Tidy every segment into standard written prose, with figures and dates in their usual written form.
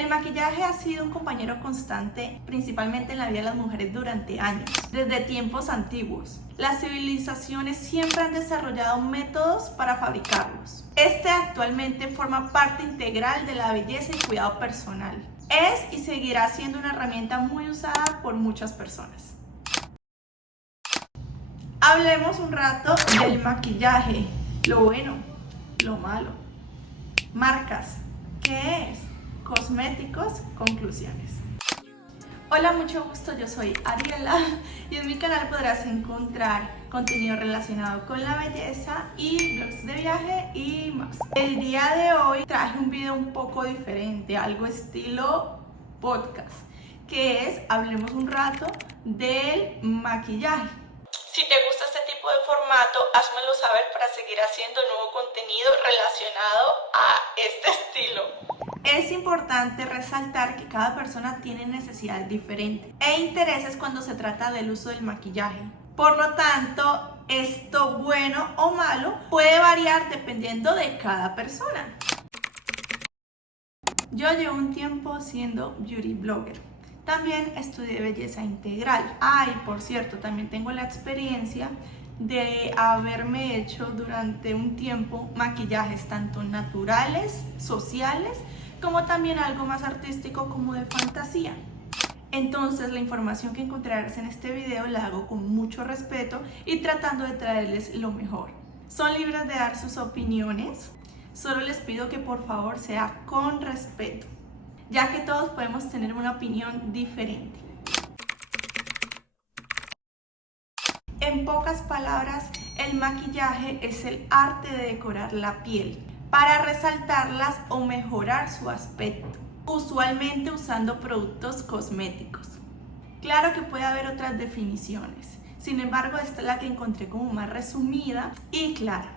El maquillaje ha sido un compañero constante, principalmente en la vida de las mujeres durante años, desde tiempos antiguos. Las civilizaciones siempre han desarrollado métodos para fabricarlos. Este actualmente forma parte integral de la belleza y cuidado personal. Es y seguirá siendo una herramienta muy usada por muchas personas. Hablemos un rato del maquillaje, lo bueno, lo malo. Marcas, ¿qué es? Cosméticos, conclusiones. Hola, mucho gusto, yo soy Ariela y en mi canal podrás encontrar contenido relacionado con la belleza y blogs de viaje y más. El día de hoy traje un video un poco diferente, algo estilo podcast, que es hablemos un rato del maquillaje. Si te gusta este tipo de formato, házmelo saber para seguir haciendo nuevo contenido relacionado a este estilo. Es importante resaltar que cada persona tiene necesidades diferentes e intereses cuando se trata del uso del maquillaje. Por lo tanto, esto bueno o malo puede variar dependiendo de cada persona. Yo llevo un tiempo siendo beauty blogger. También estudié belleza integral. Y por cierto, también tengo la experiencia de haberme hecho durante un tiempo maquillajes tanto naturales, sociales, como también algo más artístico como de fantasía. Entonces la información que encontrarás en este video la hago con mucho respeto y tratando de traerles lo mejor. Son libres de dar sus opiniones, solo les pido que por favor sea con respeto, ya que todos podemos tener una opinión diferente. En pocas palabras, el maquillaje es el arte de decorar la piel para resaltarlas o mejorar su aspecto, usualmente usando productos cosméticos. Claro que puede haber otras definiciones, sin embargo esta es la que encontré como más resumida y clara.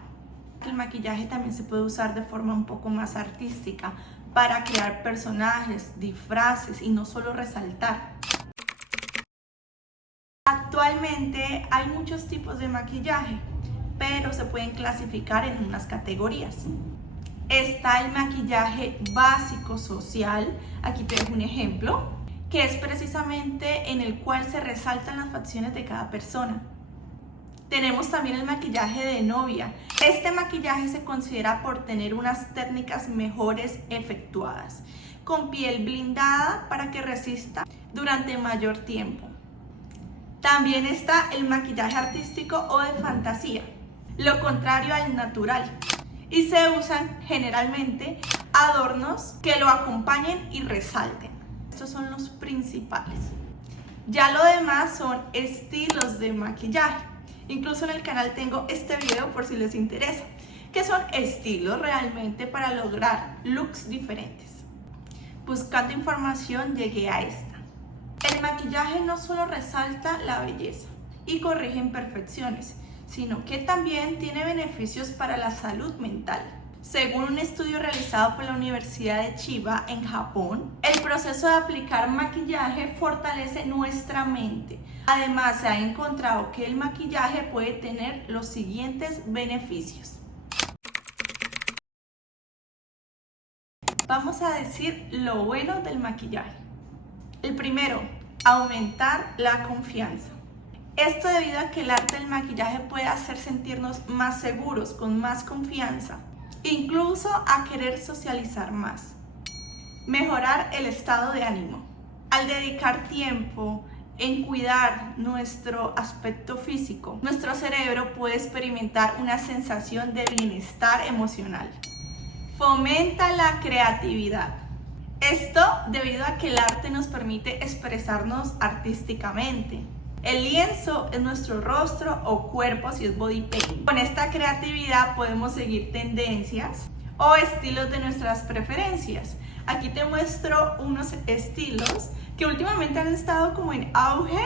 El maquillaje también se puede usar de forma un poco más artística para crear personajes, disfraces y no solo resaltar. Actualmente hay muchos tipos de maquillaje, pero se pueden clasificar en unas categorías. Está el maquillaje básico social, aquí te dejo un ejemplo, que es precisamente en el cual se resaltan las facciones de cada persona. Tenemos también el maquillaje de novia. Este maquillaje se considera por tener unas técnicas mejores efectuadas, con piel blindada para que resista durante mayor tiempo. También está el maquillaje artístico o de fantasía, lo contrario al natural. Y se usan generalmente adornos que lo acompañen y resalten. Estos son los principales. Ya lo demás son estilos de maquillaje. Incluso en el canal tengo este video por si les interesa, que son estilos realmente para lograr looks diferentes. Buscando información llegué a esta. El maquillaje no solo resalta la belleza y corrige imperfecciones, sino que también tiene beneficios para la salud mental. Según un estudio realizado por la Universidad de Chiba en Japón, el proceso de aplicar maquillaje fortalece nuestra mente. Además, se ha encontrado que el maquillaje puede tener los siguientes beneficios. Vamos a decir lo bueno del maquillaje. El primero, aumentar la confianza. Esto debido a que el arte del maquillaje puede hacer sentirnos más seguros, con más confianza, incluso a querer socializar más. Mejorar el estado de ánimo. Al dedicar tiempo en cuidar nuestro aspecto físico, nuestro cerebro puede experimentar una sensación de bienestar emocional. Fomenta la creatividad. Esto debido a que el arte nos permite expresarnos artísticamente. El lienzo es nuestro rostro o cuerpo si es body paint. Con esta creatividad podemos seguir tendencias o estilos de nuestras preferencias. Aquí te muestro unos estilos que últimamente han estado como en auge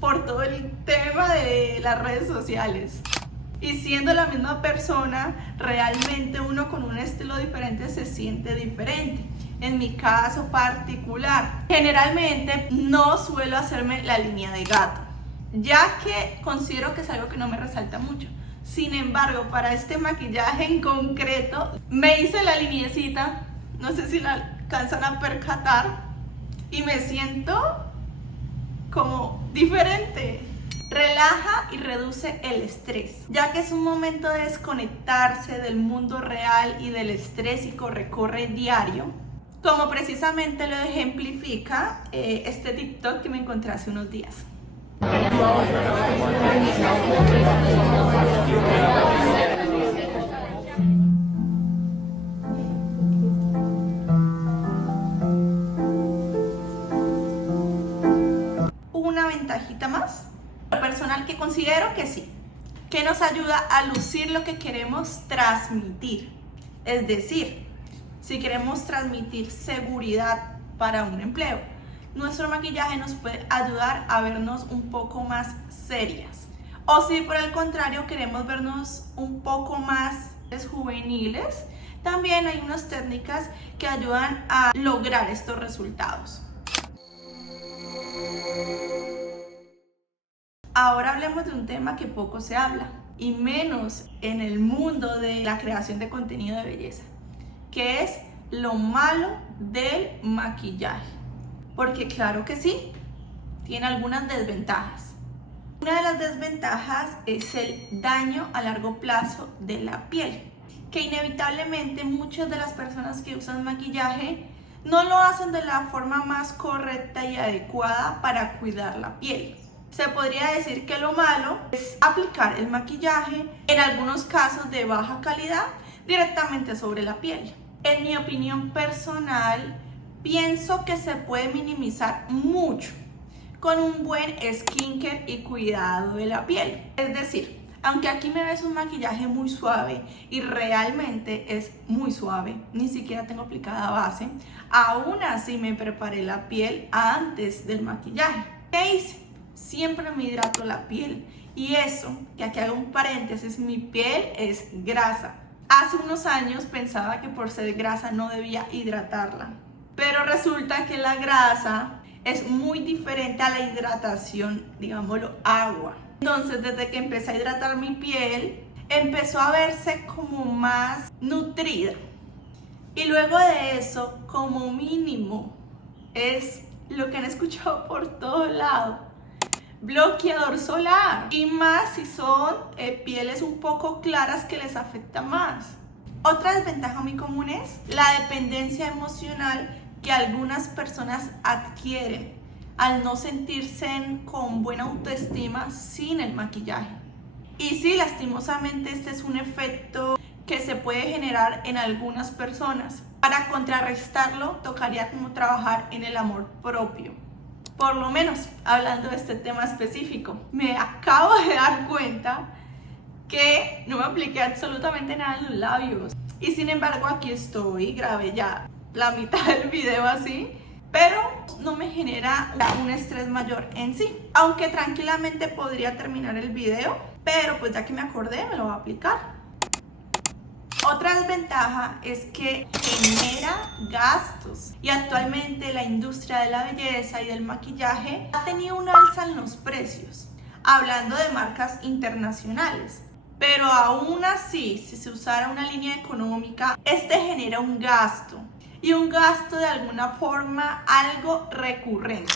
por todo el tema de las redes sociales. Y siendo la misma persona, realmente uno con un estilo diferente se siente diferente. En mi caso particular, generalmente no suelo hacerme la línea de gato, ya que considero que es algo que no me resalta mucho. Sin embargo, para este maquillaje en concreto, me hice la lineecita, no sé si la alcanzan a percatar y me siento como diferente. Relaja y reduce el estrés, ya que es un momento de desconectarse del mundo real y del estrés y corre diario, como precisamente lo ejemplifica este TikTok que me encontré hace unos días. Una ventajita más, lo personal, que considero que sí, que nos ayuda a lucir lo que queremos transmitir. Es decir, si queremos transmitir seguridad para un empleo, nuestro maquillaje nos puede ayudar a vernos un poco más serias. O si por el contrario queremos vernos un poco más juveniles, también hay unas técnicas que ayudan a lograr estos resultados. Ahora hablemos de un tema que poco se habla, y menos en el mundo de la creación de contenido de belleza, que es lo malo del maquillaje. Porque claro que sí, tiene algunas desventajas. Una de las desventajas es el daño a largo plazo de la piel, que inevitablemente muchas de las personas que usan maquillaje no lo hacen de la forma más correcta y adecuada para cuidar la piel. Se podría decir que lo malo es aplicar el maquillaje, en algunos casos de baja calidad, directamente sobre la piel. En mi opinión personal, pienso que se puede minimizar mucho con un buen skincare y cuidado de la piel. Es decir, aunque aquí me ves un maquillaje muy suave y realmente es muy suave, ni siquiera tengo aplicada base, aún así me preparé la piel antes del maquillaje. ¿Qué hice? Siempre me hidrato la piel, y eso, que aquí hago un paréntesis, mi piel es grasa. Hace unos años pensaba que por ser grasa no debía hidratarla, pero resulta que la grasa es muy diferente a la hidratación, digámoslo, agua. Entonces, desde que empecé a hidratar mi piel, empezó a verse como más nutrida. Y luego de eso, como mínimo, es lo que han escuchado por todo lado: bloqueador solar, y más si son pieles un poco claras que les afecta más. Otra desventaja muy común es la dependencia emocional que algunas personas adquieren al no sentirse con buena autoestima sin el maquillaje. Y sí, lastimosamente este es un efecto que se puede generar en algunas personas. Para contrarrestarlo, tocaría como trabajar en el amor propio. Por lo menos, hablando de este tema específico, me acabo de dar cuenta que no me apliqué absolutamente nada en los labios. Y sin embargo, aquí estoy, grabé ya la mitad del video así, pero no me genera un estrés mayor en sí. Aunque tranquilamente podría terminar el video, pero pues ya que me acordé, me lo voy a aplicar. Otra desventaja es que genera gastos, y actualmente la industria de la belleza y del maquillaje ha tenido un alza en los precios, hablando de marcas internacionales. Pero aún así, si se usara una línea económica, este genera un gasto, y un gasto de alguna forma algo recurrente.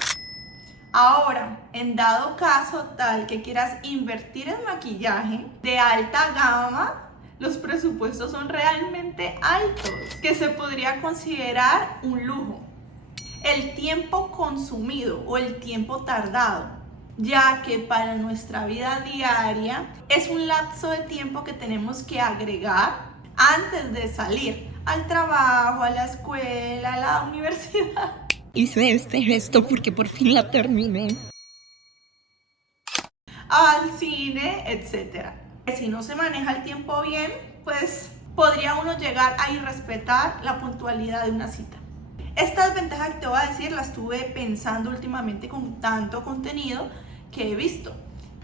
Ahora, en dado caso tal que quieras invertir en maquillaje de alta gama, los presupuestos son realmente altos, que se podría considerar un lujo. El tiempo consumido o el tiempo tardado, ya que para nuestra vida diaria es un lapso de tiempo que tenemos que agregar antes de salir al trabajo, a la escuela, a la universidad. Hice este gesto porque por fin la terminé. Al cine, etc. Si no se maneja el tiempo bien, pues podría uno llegar a irrespetar la puntualidad de una cita. Esta desventaja que te voy a decir la estuve pensando últimamente con tanto contenido que he visto,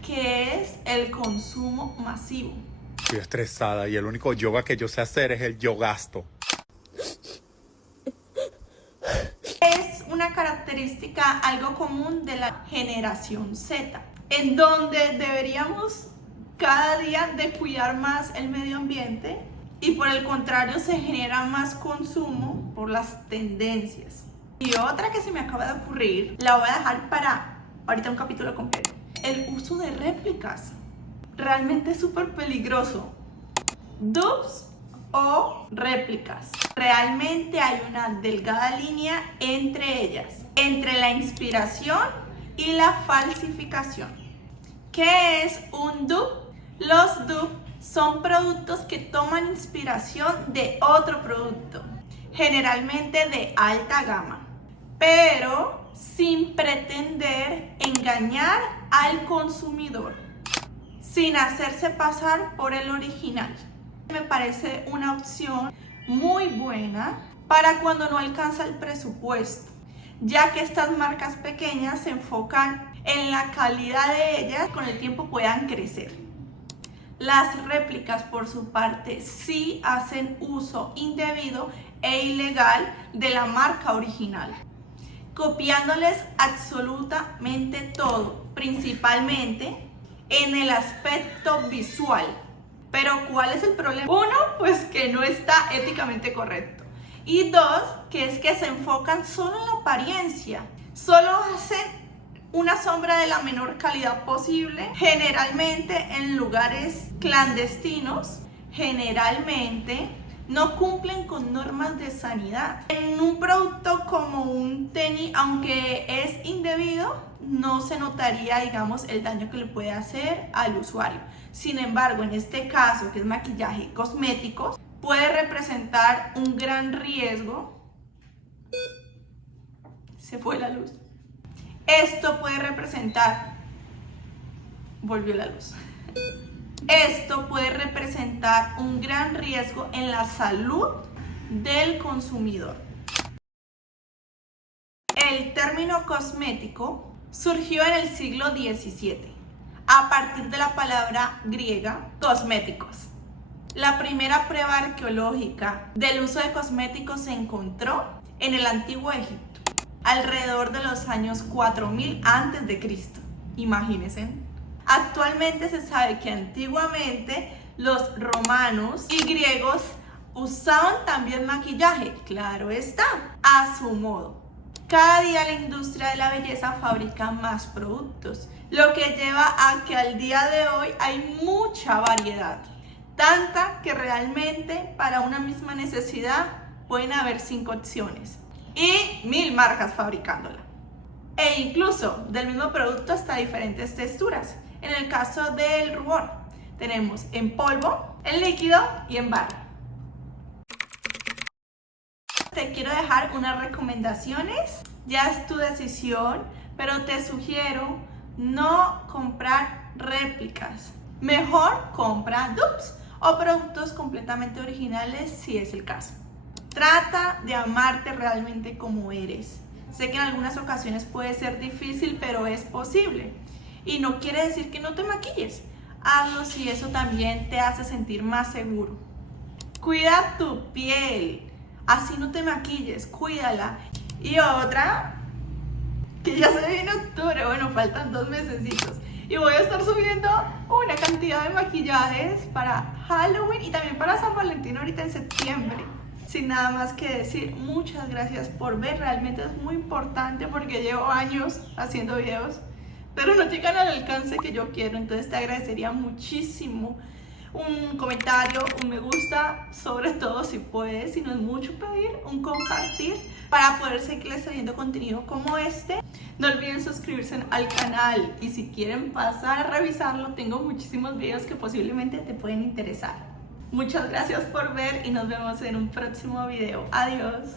que es el consumo masivo. Estoy estresada y el único yoga que yo sé hacer es el yogasto. Es una característica algo común de la generación Z, en donde deberíamos cada día de cuidar más el medio ambiente, y por el contrario se genera más consumo por las tendencias. Y otra que se me acaba de ocurrir, la voy a dejar para ahorita un capítulo completo. El uso de réplicas. Realmente es súper peligroso. Dupes o réplicas. Realmente hay una delgada línea entre ellas, entre la inspiración y la falsificación. ¿Qué es un dupe? Los dupes son productos que toman inspiración de otro producto, generalmente de alta gama, pero sin pretender engañar al consumidor, sin hacerse pasar por el original. Me parece una opción muy buena para cuando no alcanza el presupuesto, ya que estas marcas pequeñas se enfocan en la calidad de ellas y con el tiempo puedan crecer. Las réplicas, por su parte, sí hacen uso indebido e ilegal de la marca original, copiándoles absolutamente todo, principalmente en el aspecto visual. Pero ¿cuál es el problema? Uno, pues que no está éticamente correcto. Y dos, que es que se enfocan solo en la apariencia. Solo hacen una sombra de la menor calidad posible, generalmente en lugares clandestinos, generalmente no cumplen con normas de sanidad. En un producto como un tenis, aunque es indebido, no se notaría, digamos, el daño que le puede hacer al usuario. Sin embargo, en este caso, que es maquillaje y cosméticos, puede representar un gran riesgo. Se fue la luz. Esto puede representar... Volvió la luz. Esto puede representar un gran riesgo en la salud del consumidor. El término cosmético surgió en el siglo XVII, a partir de la palabra griega cosméticos. La primera prueba arqueológica del uso de cosméticos se encontró en el Antiguo Egipto, alrededor de los años 4000 a.C. Imagínense. Actualmente se sabe que antiguamente los romanos y griegos usaban también maquillaje, claro está, a su modo. Cada día la industria de la belleza fabrica más productos, lo que lleva a que al día de hoy hay mucha variedad, tanta que realmente para una misma necesidad pueden haber 5 opciones y 1000 marcas fabricándola. E incluso del mismo producto hasta diferentes texturas. En el caso del rubor, tenemos en polvo, en líquido y en barra. Te quiero dejar unas recomendaciones, ya es tu decisión, pero te sugiero no comprar réplicas. Mejor compra dupes o productos completamente originales si es el caso. Trata de amarte realmente como eres. Sé que en algunas ocasiones puede ser difícil, pero es posible. Y no quiere decir que no te maquilles. Hazlo si eso también te hace sentir más seguro. Cuida tu piel. Así no te maquilles, cuídala. Y otra, que ya se viene octubre, bueno, faltan 2 mesecitos. Y voy a estar subiendo una cantidad de maquillajes para Halloween y también para San Valentín ahorita en septiembre. Sin nada más que decir, muchas gracias por ver, realmente es muy importante porque llevo años haciendo videos, pero no llegan al alcance que yo quiero, entonces te agradecería muchísimo un comentario, un me gusta, sobre todo si puedes, si no es mucho pedir, un compartir para poder seguirles trayendo contenido como este. No olviden suscribirse al canal y si quieren pasar a revisarlo, tengo muchísimos videos que posiblemente te pueden interesar. Muchas gracias por ver y nos vemos en un próximo video. Adiós.